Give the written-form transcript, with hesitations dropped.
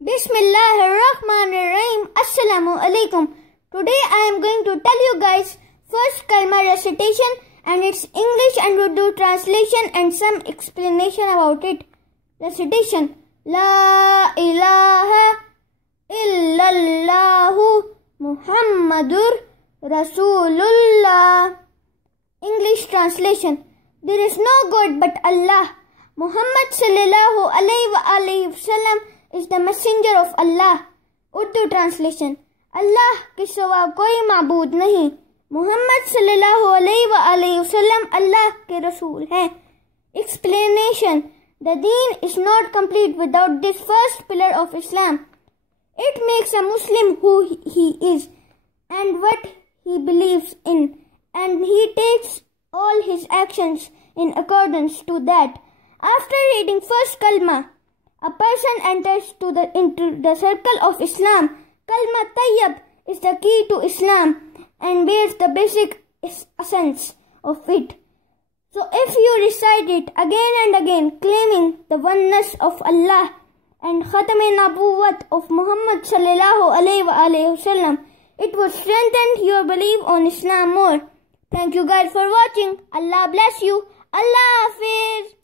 Bismillahirrahmanirrahim. Assalamu alaikum. Today I am going to tell you guys first kalma recitation and its English and Urdu translation and some explanation about it. Recitation. La ilaha illallahu Muhammadur Rasulullah. English translation. There is no God but Allah. Muhammad sallallahu alayhi wasallam is the messenger of Allah. Urdu translation. Allah के सिवा कोई माबूद नहीं. Muhammad sallallahu alayhi wasallam Allah के रसूल हैं. Explanation. The deen is not complete without this first pillar of Islam. It makes a Muslim who he is and what he believes in, and he takes all his actions in accordance to that. After reading first kalma, a person enters into the circle of Islam. Kalma tayyib is the key to Islam and bears the basic essence of it. So if you recite it again and again, claiming the oneness of Allah and Khatam-e-Nabuwwat of Muhammad sallallahu alayhi wasallam, it will strengthen your belief on Islam more. Thank you guys for watching. Allah bless you. Allah Hafiz.